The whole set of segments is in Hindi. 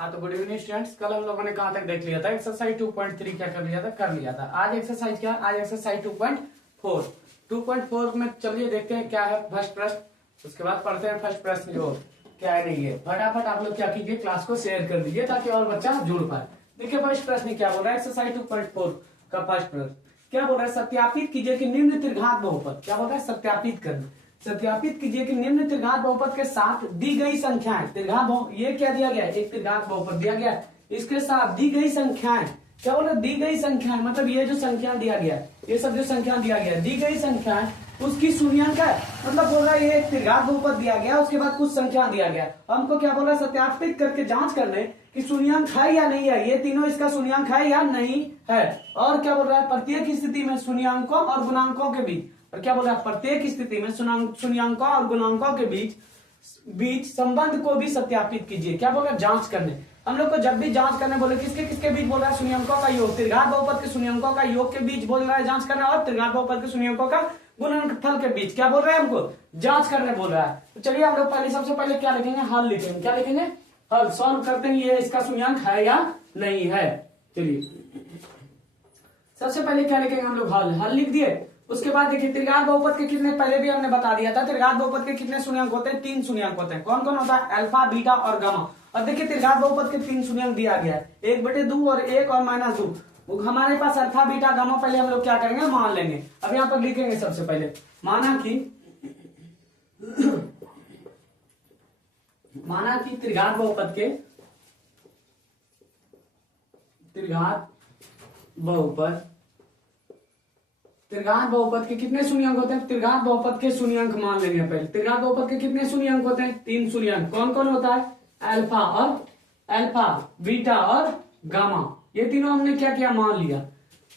हाँ तो गुड इवनिंग स्टूडेंट्स, कल हम लोगों ने कहाँ तक देख लिया था। एक्सरसाइज 2.3 क्या कर लिया था। आज एक्सरसाइज क्या, आज एक्सरसाइज 2.4 2.4 में चलिए देखते हैं क्या है फर्स्ट प्रश्न। उसके बाद पढ़ते हैं फर्स्ट प्रश्न जो क्या है नहीं है। फटाफट आप लोग क्या कीजिए, क्लास को शेयर कर दीजिए ताकि और बच्चा जुड़ पाए। देखिए फर्स्ट प्रश्न क्या बोल रहा है, एक्सरसाइज 2.4 का फर्स्ट प्रश्न क्या बोल रहा है, सत्यापित कीजिए कि निम्न त्रिघात बहुपद, क्या बोल रहा है सत्यापित कीजिए कि निम्न त्रिघात बहुपद के साथ दी गई संख्याएं, ये क्या दिया गया है, एक त्रिघात बहुपद दिया गया है, इसके साथ दी गई संख्याएं, क्या बोल रहा है दी गई संख्याएं, मतलब ये जो संख्या दिया गया है, ये सब जो संख्या दिया गया है, दी गई संख्याएं उसकी शून्यांक है। मतलब बोल रहा है ये एक त्रिघात बहुपद दिया गया, उसके बाद कुछ संख्या दिया गया, हमको क्या बोल रहा है सत्यापित करके जांच करने कि शून्यांक है या नहीं है, ये तीनों इसका शून्यांक है या नहीं है। और क्या बोल रहा है प्रत्येक स्थिति में शून्यांकों और गुणांकों के बीच, और क्या बोल रहा है प्रत्येक स्थिति में शून्यांकों और गुणांकों के बीच संबंध को भी सत्यापित कीजिए। क्या बोल रहा है जांच करने, हम लोग को जब भी जांच करने बोले किसके किसके बीच बोल रहा है शून्यांकों का योग, त्रिघात बहुपद के शून्यांकों का योग के बीच बोल रहा है जांच करना, और त्रिघात बहुपद के शून्यांकों का गुणनफल के बीच क्या बोल रहा है हमको जांच करने बोल रहा है। तो चलिए हम लोग पहले सबसे पहले क्या लिखेंगे, हल लिखेंगे। क्या लिखेंगे, हल सॉल्व करते हैं ये इसका शून्यांक है या नहीं है। चलिए सबसे पहले क्या लिखेंगे हम लोग, हल लिख दिए। उसके बाद देखिए त्रिघात बहुपद के कितने, पहले भी हमने बता दिया था त्रिघात बहुपद के कितने शून्यांक होते हैं, 3 शून्यांक होते हैं। कौन कौन होता है, अल्फा बीटा और गामा। और देखिए त्रिघात बहुपद के 3 शून्यांक दिया गया है, 1/2 और 1 और -2। हमारे पास अल्फा बीटा गामा पहले हम लोग क्या करेंगे मान लेंगे। अब यहाँ पर लिखेंगे सबसे पहले माना कि त्रिघात बहुपद के कितने शून्यांक होते हैं, त्रिघात बहुपद के शून्यांक मान लेंगे पहले। त्रिघात बहुपद के कितने शून्यांक होते हैं, 3 शून्यांक। कौन कौन होता है, अल्फा बीटा और गामा, ये तीनों हमने क्या किया मान लिया।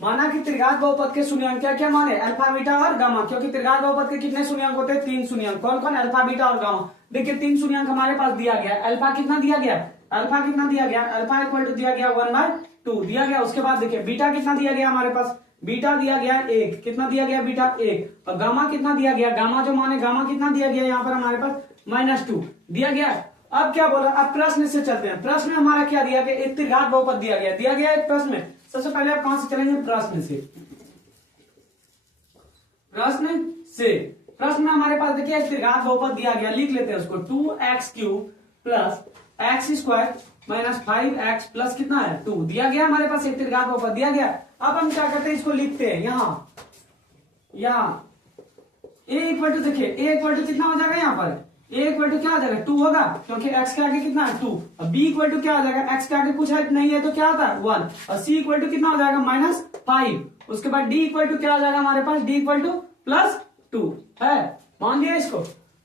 माना कि त्रिघात बहुपद के शून्यांक क्या क्या माने, अल्फा बीटा और गामा, क्योंकि त्रिघात बहुपद के कितने शून्यांक होते हैं, 3 शून्यांक। कौन कौन, अल्फा बीटा और गामा। देखिए 3 शून्यांक हमारे पास दिया गया, अल्फा कितना दिया गया, अल्फा इक्वल टू दिया गया 1/2 दिया गया। उसके बाद देखिए बीटा कितना दिया गया हमारे पास, बीटा दिया गया 1, कितना दिया गया बीटा 1। और गामा कितना दिया गया, गामा जो माने गामा कितना दिया गया यहाँ पर हमारे पास -2 दिया गया। अब क्या बोला, अब प्रश्न से चलते हैं। प्रश्न में हमारा क्या दिया गया, एक त्रिघात बहुपद दिया गया एक प्रश्न में। सबसे पहले आप कहां से चलेंगे, प्रश्न में हमारे पास देखिए एक त्रिघात बहुपद दिया गया, लिख लेते हैं उसको 2x³ plus x² minus 5x plus कितना है 2 दिया गया हमारे पास, एक त्रिघात बहुपद दिया गया। अब हम क्या करते हैं इसको लिखते हैं यहाँ a इक्वल टू, देखिए a इक्वल टू कितना हो जाएगा यहाँ पर, a इक्वल टू क्या हो जाएगा 2 होगा, क्योंकि x के आगे कितना है 2। अब b इक्वल टू क्या हो जाएगा, x के आगे कुछ है नहीं है तो क्या होता है 1। और c इक्वल टू कितना हो जाएगा -5। उसके बाद d इक्वल टू क्या हो जाएगा हमारे पास, d इक्वल टू +2 है। मान लिया इसको,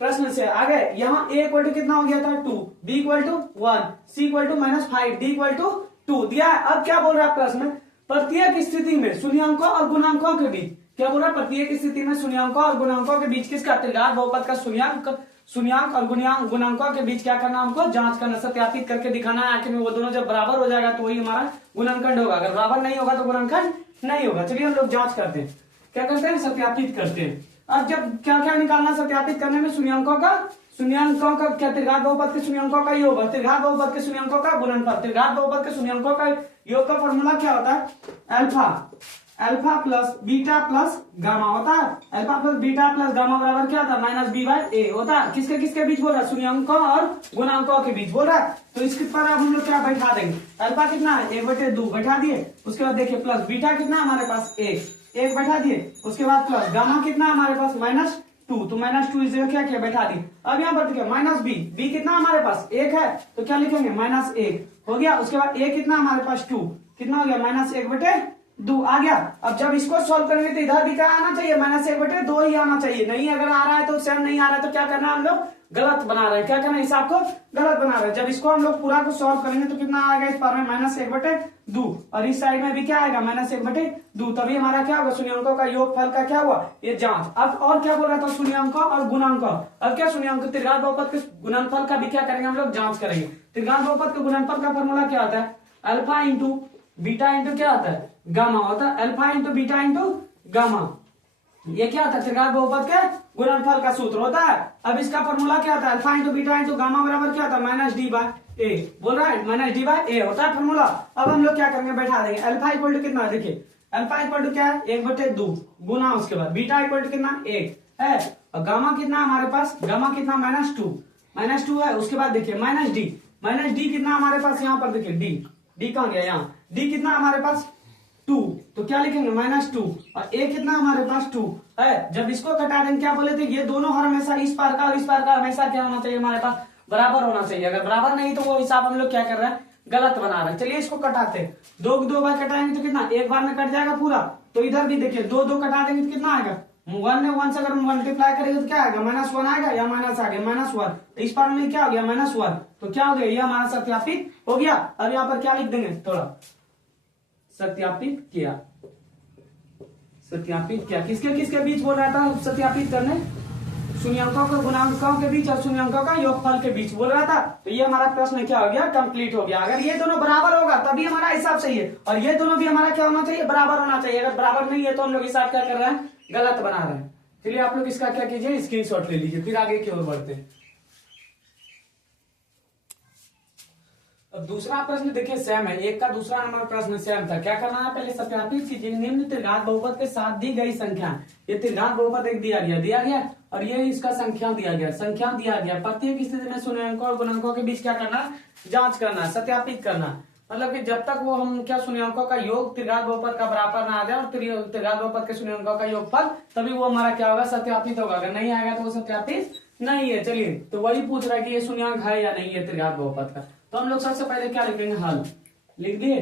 प्रश्न से आगे यहाँ a इक्वल टू कितना हो गया था 2, b equal to 1, c equal to -5, d equal to 2 दिया है। अब क्या बोल रहा है प्रश्न, प्रत्येक स्थिति में शून्यांकों और गुणांकों के बीच, क्या बोल रहा है प्रत्येक स्थिति में शून्यांकों और गुणांकों के बीच किसका, त्रिघात बहुपद का शून्यांक और गुणांकों के बीच क्या करना, हमको जांच करना, सत्यापित करके दिखाना है। आखिर में वो दोनों जब बराबर हो जाएगा तो वही हमारा गुणनखंड होगा, अगर बराबर नहीं होगा तो गुणनखंड नहीं होगा। चलिए हम लोग जांच करते हैं, क्या करते हैं सत्यापित करते हैं। अब जब क्या क्या निकालना सत्यापित करने में, शून्यांकों का क्या, त्रिघात बहुपद के शून्यांकों का योग, त्रिघात बहुपद के शून्यांकों का गुणनफल। त्रिघात बहुपद के शून्यांकों का योग का फॉर्मूला क्या होता है, alpha plus beta plus gamma होता है। Alpha plus beta plus gamma बराबर क्या होता है, -b/a होता है। किसके किसके बीच बोल रहा है, शून्यांकों और गुणांकों के बीच बोल रहा है। तो इसके पर अब हम लोग क्या बैठा देंगे, अल्फा कितना है 1/2 बैठा दिए। उसके बाद देखिए प्लस बीटा कितना हमारे पास 1 बैठा दिए। उसके बाद प्लस गामा कितना हमारे पास -2, तो -2 इस जगह क्या किया बैठा दी। अब यहाँ पर देखिए b कितना हमारे पास 1 है, तो क्या लिखेंगे -1 हो गया। उसके बाद a कितना हमारे पास 2, कितना हो गया -1/2 आ गया। अब जब इसको सॉल्व करेंगे तो इधर भी क्या आना चाहिए, -1/2 ही आना चाहिए। नहीं अगर आ रहा है तो सेम नहीं आ रहा है तो क्या करना है, हम लोग गलत बना रहे हैं। क्या करना है, हिसाब को गलत बना रहे हैं। जब इसको हम लोग पूरा को सॉल्व करेंगे तो कितना आएगा इस पार में -1/2, और इस साइड में भी क्या आएगा -1/2। तभी हमारा क्या होगा, शून्यांकों का योगफल का क्या हुआ, ये जांच। अब और क्या बोल रहा था, शून्यांकों और गुणांकों। अब क्या शून्यांक त्रिघात बहुपद के गुणनफल का भी क्या करेंगे हम लोग जांच करेंगे। त्रिघात बहुपद के गुणनफल का फॉर्मूला क्या होता है, अल्फा इंटू बीटा इंटू क्या होता है गामा होता है, alpha into beta into gamma. ये क्या होता है, त्रिघात बहुपद के गुणनफल का सूत्र होता है। अब इसका फॉर्मूला क्या होता है, alpha into beta into gamma बराबर क्या होता है, माइनस डी बाय ए। बोल रहा है माइनस डी बाय ए होता है फॉर्मूला। अब हम लोग क्या करेंगे, बैठा देंगे अल्फा इक्वल टू कितना, देखिए अल्फा इक्वल टू क्या है, 1/2 गुना उसके बाद बीटा इक्वल टू कितना 1 है, और गामा कितना हमारे पास, गामा कितना -2 है। उसके बाद देखिए माइनस डी कितना हमारे पास, यहाँ पर देखिए डी कहाँ गया, यहाँ डी कितना हमारे पास 2, तो क्या लिखेंगे -2, और ए कितना हमारे पास 2 है। जब इसको घटा देंगे क्या बोले थे, ये दोनों हमेशा इस पार का और इस पार का हमेशा क्या होना चाहिए, हमारे पास बराबर होना चाहिए। अगर बराबर नहीं तो वो हिसाब हम लोग क्या कर रहे हैं, गलत बना रहे हैं। चलिए इसको कटाते हैं, 2 को 2 बार कटाएंगे तो कितना, एक बार में कट जाएगा पूरा। तो इधर भी देखिए 2 कटा देंगे तो कितना आएगा, 1 से अगर मल्टीप्लाई करेंगे तो क्या आएगा, -1 आएगा, या माइनस आ गया -1, तो इस पार में क्या हो गया -1, तो क्या हो गया, ये हमारा सत्यापित हो गया। अब यहाँ पर क्या लिख देंगे, थोड़ा सत्यापित किया, किसके किसके बीच बोल रहा था सत्यापित करने, शून्यांकों के गुणांकों के बीच और शून्यांकों का योगफल के बीच बोल रहा था। तो ये हमारा प्रश्न क्या हो गया, कंप्लीट हो गया। अगर ये दोनों बराबर होगा तभी हमारा हिसाब सही है, और ये दोनों भी हमारा क्या होना चाहिए, बराबर होना चाहिए। अगर बराबर नहीं है तो हम लोग हिसाब क्या कर रहे हैं, गलत बना रहे हैं। चलिए आप लोग इसका क्या कीजिए, स्क्रीनशॉट ले लीजिए, फिर आगे की ओर बढ़ते हैं। अब दूसरा प्रश्न देखिए सेम है, एक का दूसरा नंबर प्रश्न सेम था। क्या करना है, पहले सत्यापित कीजिए निम्न त्रिघात बहुपद के साथ दी गई संख्या। ये त्रिघात बहुपद एक दिया गया और ये इसका संख्या दिया गया। प्रत्येक स्थिति में शून्यांकों और गुणांकों के बीच क्या करना, जांच करना, सत्यापित करना। मतलब कि जब तक वो हम क्या शून्यांकों का योग त्रिघात बहुपद का बराबर ना आ जाए और त्रिघात बहुपद के शून्यांकों का योगफल, तभी वो हमारा क्या होगा, सत्यापित होगा। अगर नहीं आएगा तो वो सत्यापित नहीं है। चलिए तो वही पूछ रहा है कि ये शून्यांक है या नहीं है त्रिघात बहुपद का। तो हम लोग सबसे पहले क्या लिखेंगे, हल लिख दिए,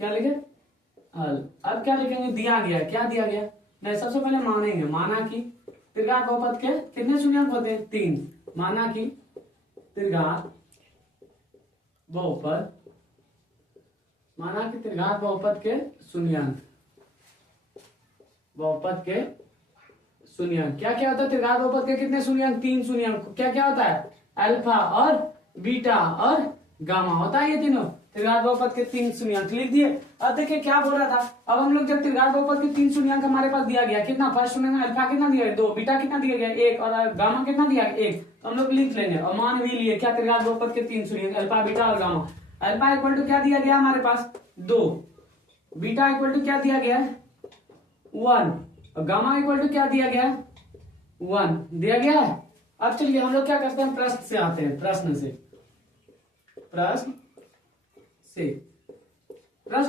क्या लिखे, हल। अब क्या लिखेंगे, दिया गया, क्या दिया गया, नहीं सबसे पहले मानेंगे, माना कि त्रिघात बहुपद के कितने शून्यांक होते हैं, 3। माना कि त्रिघात बहुपद, माना कि त्रिघात बहुपद के शून्यांक, क्या क्या होता है, त्रिघात बहुपद के कितने शून्यांक, 3 शून्यांक। क्या क्या होता है, अल्फा और बीटा और गामा होता है, ये तीनों त्रिघात बहुपद के 3 शून्यांक लिख दिए। अब देखिए क्या बोल रहा था, अब हम लोग जब त्रिघात बहुपद के 3 शून्यांक हमारे पास दिया गया, कितना फर्स्ट शून्यांक अल्फा कितना दिया गया 2, बीटा कितना दिया गया 1 और गामा कितना दिया गया 1, तो हम लोग लिख लेंगे और मान भी लिए क्या त्रिघात बहुपद के 3 शून्यांक अल्फा बीटा और गामा। अल्फा इक्वल टू क्या दिया गया हमारे पास 2, बीटा इक्वल टू क्या दिया गया 1 और गामा इक्वल टू क्या दिया गया 1 दिया गया है। अब चलिए हम लोग क्या करते हैं, प्रश्न से आते हैं, प्रश्न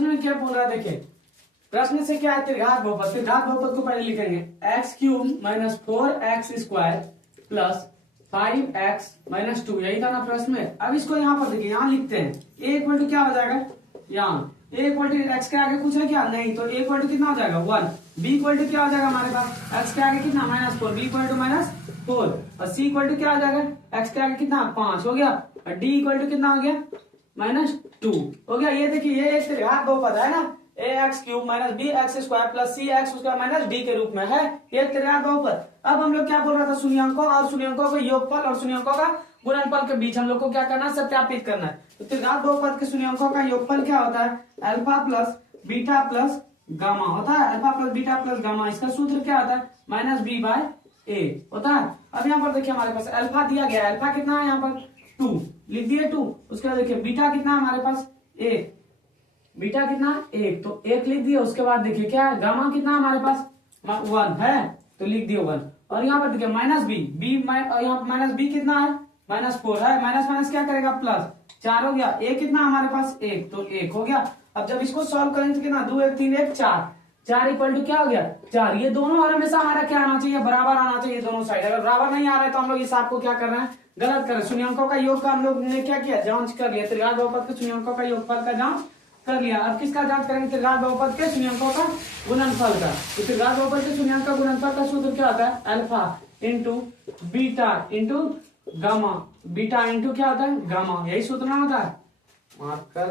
में क्या बोल रहा है, देखिए प्रश्न से क्या है, त्रिघात बहुपद को पहले लिखेंगे x³ - 4x² + 5x - 2, यही था ना प्रश्न में। अब इसको यहाँ पर देखिए, यहाँ लिखते हैं a इक्वल टू क्या हो जाएगा, यहाँ a इक्वल टू x के आगे कुछ है क्या, नहीं, तो a इक्वल टू कितना हो जाएगा 1, b इक्वल टू क्या हो जाएगा हमारे पास, x के आगे कितना -4, b इक्वल टू -4, और c इक्वल टू क्या हो जाएगा, x के आगे कितना 5 हो गया, और d इक्वल टू कितना हो गया -2 हो गया। ये देखिए ये एक त्रिघात बहुपद है ना, ax³ - bx² + cx² - d के रूप में है, ये त्रिघात बहुपद। अब हम लोग क्या बोल रहा था, शून्यांकों और शून्यांकों के योगफल और शून्यांकों का गुणनफल के बीच हम लोग को क्या करना है, सत्यापित करना है। तो त्रिघात बहुपद के शून्यांकों का योगफल क्या होता है, alpha plus beta plus gamma होता है, alpha plus beta plus gamma. इसका सूत्र क्या होता है, -b/a होता है। अब यहाँ पर देखिए हमारे पास अल्फा दिया गया है, अल्फा कितना है यहाँ पर 2 लिख दिए 2। उसके बाद देखिए बीटा कितना हमारे पास 1, बीटा कितना 1, तो 1 लिख दिए। उसके बाद देखिए क्या है, गामा कितना हमारे पास 1 है, तो लिख दिए 1। और यहाँ पर देखिए यहाँ -b कितना है -4 है, माइनस क्या करेगा प्लस, 4 हो गया। a कितना हमारे पास 1, तो 1 हो गया। अब जब इसको सॉल्व करेंगे तो कितना 2 1 3 1 4 इक्वल टू क्या हो गया 4। ये दोनों हमेशा हमारा क्या आना चाहिए, बराबर आना चाहिए दोनों साइड। अगर बराबर नहीं आ रहा है तो हम लोग इस आपको क्या कर रहे हैं, गलत कर रहे हैं। शून्यांकों का योग का हम लोग ने क्या किया, जांच कर लिया, त्रिघात बहुपद के शून्यांकों का योगफल का जांच कर लिया। अब किसका जांच करेंगे, त्रिघात बहुपद के शून्यांकों का गुणनफल का। तो त्रिघात बहुपद के शून्यांक का गुणनफल का सूत्र क्या होता है, alpha into beta into gamma, beta into क्या होता है गामा, यही सूत्र ना होता है, marker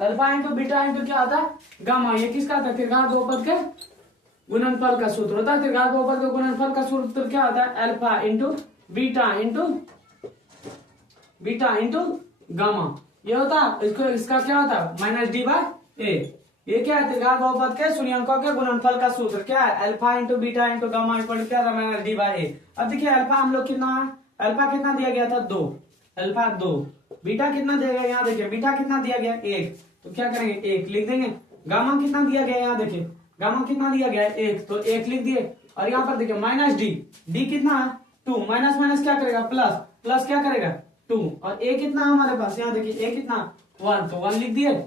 alpha into beta into क्या होता है गामा। ये किसका होता है, त्रिघात बहुपद के गुणनफल का सूत्र होता है। त्रिघात बहुपद के गुणनफल का सूत्र क्या होता है, alpha into beta into gamma, ये होता है। इसका क्या होता है -d/a। ये क्या है, त्रिघात बहुपद के शून्यंकों के गुणनफल का सूत्र क्या है, alpha into beta into gamma equal क्या था माइनस डी बाई ए। अब देखिए अल्फा हम लोग कितना है, अल्फा कितना दिया गया था 2, अल्फा 2, बीटा कितना दिया गया यहाँ देखिए, बीटा कितना दिया गया 1, तो क्या करेंगे 1 लिख देंगे। गामा कितना दिया गया यहाँ देखिए, गामा कितना दिया गया है 1, तो 1 लिख दिए। और यहाँ पर देखिए माइनस डी, डी कितना है 2, माइनस माइनस क्या करेगा प्लस, प्लस क्या करेगा 2, और ए कितना है हमारे पास यहाँ देखिए, ए कितना 1, तो 1 लिख दिए।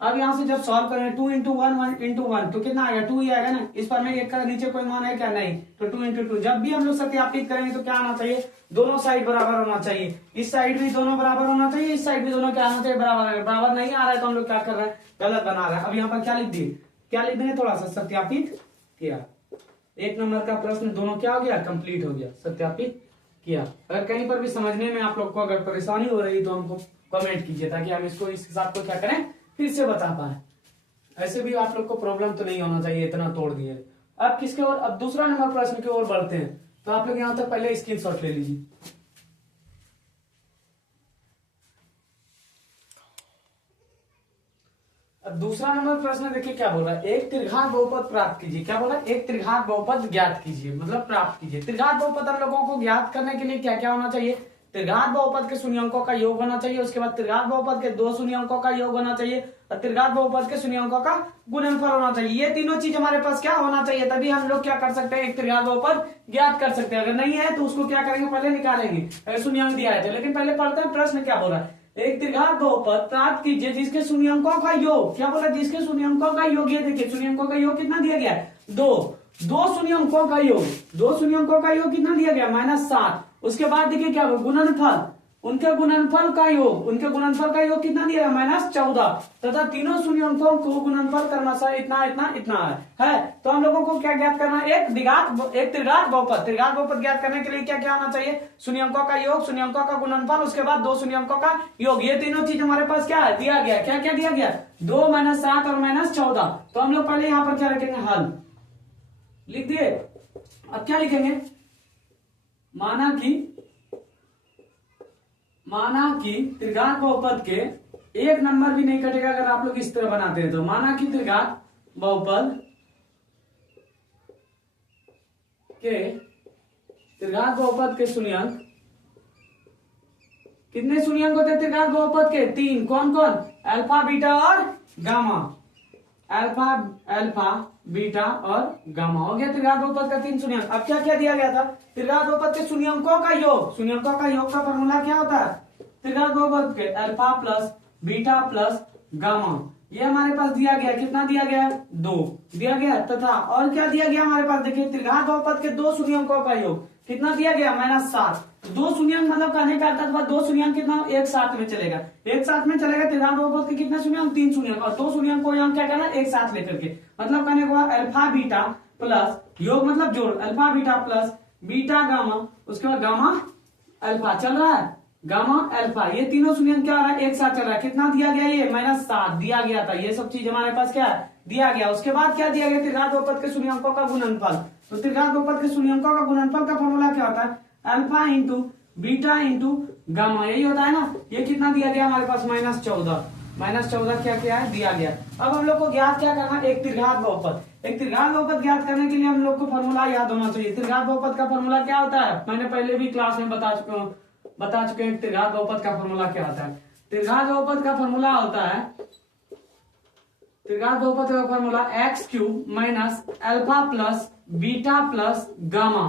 अब यहाँ से जब सॉल्व करें 2 इंटू 1 1 इंटू 1 तो कितना आएगा 2 ही आएगा ना, इस पर में एक का नीचे कोई मान है क्या, नहीं, तो 2 इंटू 2। जब भी हम लोग सत्यापित करेंगे तो क्या आना चाहिए, दोनों साइड बराबर होना चाहिए, इस साइड भी दोनों बराबर होना चाहिए, इस साइड भी दोनों क्या होना चाहिए बराबर। बराबर नहीं आ रहा है तो हम लोग क्या कर रहे हैं, गलत बना रहे हैं। अब यहाँ पर क्या लिख दिए, क्या लिख देंगे, थोड़ा सा सत्यापित किया, 1 नंबर का प्रश्न दोनों क्या हो गया, कंप्लीट हो गया, सत्यापित किया। अगर कहीं पर भी समझने में आप लोग को अगर परेशानी हो रही तो हमको कमेंट कीजिए ताकि हम इसको इस हिसाब को क्या करें फिर से बता पाए। ऐसे भी आप लोग को प्रॉब्लम तो नहीं होना चाहिए, इतना तोड़ दिए। अब किसके ओर, अब दूसरा नंबर प्रश्न की ओर बढ़ते हैं, तो आप लोग यहां तक पहले स्क्रीनशॉट ले लीजिए। अब दूसरा नंबर प्रश्न देखिए क्या बोल रहा है, एक त्रिघात बहुपद प्राप्त कीजिए। क्या बोला, एक त्रिघात बहुपद ज्ञात कीजिए, मतलब प्राप्त कीजिए। त्रिघात बहुपद हम लोगों को ज्ञात करने के लिए क्या क्या होना चाहिए, त्रिघात बहुपद के शून्यंकों का योग होना चाहिए, उसके बाद त्रिघात बहुपद के 2 शून्यंकों का योग होना चाहिए, और त्रिघात बहुपद के शून्यंकों का गुणनफल होना चाहिए। ये तीनों चीज हमारे पास क्या होना चाहिए, तभी हम लोग क्या कर सकते हैं, एक त्रिघात बहुपद ज्ञात कर सकते हैं। अगर नहीं है तो उसको क्या करेंगे, पहले निकालेंगे, शून्यंक दिया है तो। लेकिन पहले पढ़ते हैं प्रश्न क्या बोल रहा है, एक त्रिघात बहुपद प्राप्त कीजिए जिसके शून्यंकों का योग, क्या बोला, जिसके शून्यंकों का योग, ये देखिए शून्यंकों का योग कितना दिया गया है 2, 2 शून्यंकों का योग, 2 शून्यंकों का योग कितना दिया गया -7। उसके बाद देखिए क्या गुणनफल, उनके गुणनफल का योग, उनके गुणनफल का योग कितना दिया है -14, तथा तीनों शून्यंकों को गुणनफल करना सा इतना इतना इतना है। तो हम लोगों को क्या ज्ञात करना है, एक त्रिघात बहुपद, त्रिघात बहुपद ज्ञात करने के लिए क्या क्या होना चाहिए, शून्यंकों का योग, शून्यंकों का गुणनफल, उसके बाद 2 शून्यंकों का योग। ये तीनों चीज हमारे पास क्या है, दिया गया। क्या क्या दिया गया, 2 -7 और -14। तो हम लोग पहले यहाँ पर क्या रखेंगे, हल लिख दिए। अब क्या लिखेंगे, माना कि त्रिघात बहुपद के एक नंबर भी नहीं कटेगा अगर आप लोग इस तरह बनाते हैं। तो माना कि त्रिघात बहुपद के शून्यंक, कितने शून्यंक होते हैं त्रिघात बहुपद के, 3। कौन कौन, अल्फा बीटा और गामा, अल्फा बीटा और गामा। हो गया त्रिघात बहुपद का 3 शून्यंक। अब क्या क्या दिया गया था, त्रिघात बहुपद के शून्यंकों का योग, शून्यंकों का योग का फॉर्मूला क्या होता है, त्रिघात बहुपद के alpha plus beta plus gamma. ये हमारे पास दिया गया, कितना दिया गया 2 दिया गया, तथा और क्या दिया गया हमारे पास, देखिए त्रिघात बहुपद के 2 शून्यंकों का योग कितना दिया गया -7। 2 शून्यंक मतलब कहने का अर्थ है 2 शून्यंक कितना एक साथ में चलेगा, एक साथ में चलेगा। त्रिघात बहुपद के कितने शून्यंक, 3 शून्यंक, और 2 शून्यंक को यहाँ क्या करना एक साथ लेकर के, मतलब कहने को अल्फा बीटा प्लस योग मतलब जोड़, alpha beta plus beta gamma, उसके बाद गामा अल्फा चल रहा है, गामा अल्फा, ये तीनों शून्यंक क्या हो रहा है एक साथ चल रहा है। कितना दिया गया, ये -7 दिया गया था। ये सब चीज हमारे पास क्या है, दिया गया। उसके बाद क्या दिया गया, त्रिघात बहुपद के शून्यंकों का गुणनफल। तो त्रिघात बहुपद के शून्यंकों का गुणनफल का फॉर्मूला क्या होता है, alpha into beta into gamma, यही होता है ना। ये कितना दिया गया हमारे पास -14 क्या क्या है दिया गया। अब हम लोग को ज्ञात क्या करना, एक त्रिघात बहुपद। एक त्रिघात बहुपद ज्ञात करने के लिए हम लोग को फॉर्मूला याद होना चाहिए। त्रिघात बहुपद का फॉर्मूला क्या होता है, मैंने पहले भी क्लास में बता चुके हैं त्रिघात बहुपद का फॉर्मूला क्या होता है। त्रिघात बहुपद का फॉर्मूला होता है, त्रिघात बहुपद का formula x³ minus alpha plus beta plus gamma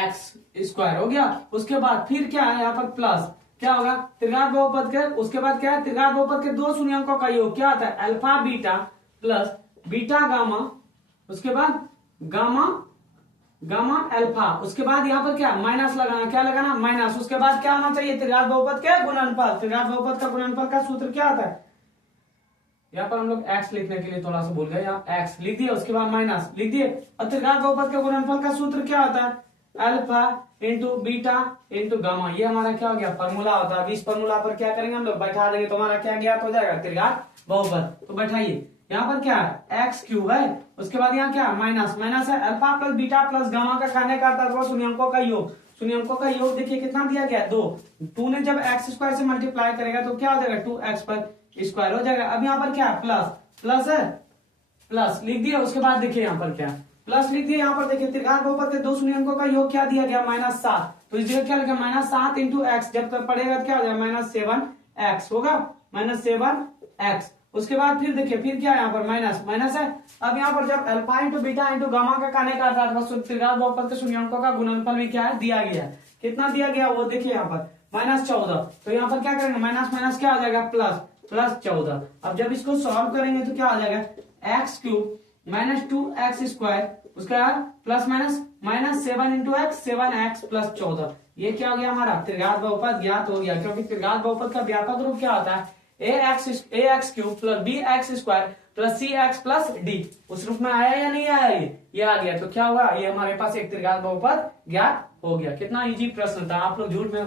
x² हो गया। उसके बाद फिर क्या है यहाँ पर प्लस, क्या होगा त्रिघात बहुपद के, उसके बाद क्या है त्रिघात बहुपद के 2 शून्यंकों का योग क्या आता है, alpha beta plus beta gamma, उसके बाद गामा अल्फा, उसके बाद यहाँ पर क्या माइनस लगाना, क्या लगाना माइनस। उसके बाद क्या होना चाहिए, त्रिघात बहुपद के गुणनफल। त्रिघात बहुपद का गुणनफल का सूत्र क्या आता है, यहाँ पर हम लोग x लिखने के लिए थोड़ा सा भूल गए, यहाँ x लिख दिए, उसके बाद माइनस लिख दिए। और त्रिघात बहुपद के गुणनफल का सूत्र क्या होता है, alpha into beta into gamma. ये हमारा क्या हो गया फॉर्मूला होता है। इस फॉर्मूला पर क्या करेंगे हम लोग, बैठा देंगे तो हमारा क्या ज्ञात हो जाएगा, त्रिघात बहुपद। तो बैठाइए, यहाँ पर क्या है x³ है, उसके बाद यहाँ क्या माइनस है, alpha plus beta plus gamma का कहने का अर्थ है शून्यंकों का योग। शून्यंकों का योग देखिए कितना दिया गया 2 ने जब x² से मल्टीप्लाई करेगा तो क्या हो जाएगा 2x² हो जाएगा। अब यहाँ पर क्या है प्लस है, प्लस लिख दिया। उसके बाद देखिए यहाँ पर क्या प्लस लिख दिया। यहाँ पर देखिए त्रिघात बहुपद के दो शून्य अंकों का योग क्या दिया गया, -7। तो इस जगह क्या लिखा, -7 इंटू एक्स। जब तक पढ़ेगा तो क्या हो जाएगा, -7x होगा, -7x। उसके बाद फिर देखिए फिर क्या है यहाँ पर माइनस है। अब यहाँ पर जब alpha into beta into gamma का कहने का था, त्रिघात बहुपद के शून्य अंकों का गुणनफल भी क्या है, दिया गया है। कितना दिया गया वो देखिए यहाँ पर -14। तो यहाँ पर क्या करेंगे, माइनस माइनस क्या आ जाएगा, +14। अब जब इसको सॉल्व करेंगे तो क्या आ जाएगा, x³ -2x²। उसका plus minus -7 into x, 7x + 14। ये क्या हो गया हमारा त्रिघात बहुपद ज्ञात हो गया। क्योंकि त्रिघात बहुपद का व्यापक रूप क्या होता है, ax³ + bx² + cx + d। उस रूप में आया या नहीं आया, ये आ गया। तो क्या हुआ, ये हमारे पास एक त्रिघात बहुपद ज्ञात हो गया। कितना इजी प्रश्न था, आप लोग झूठ में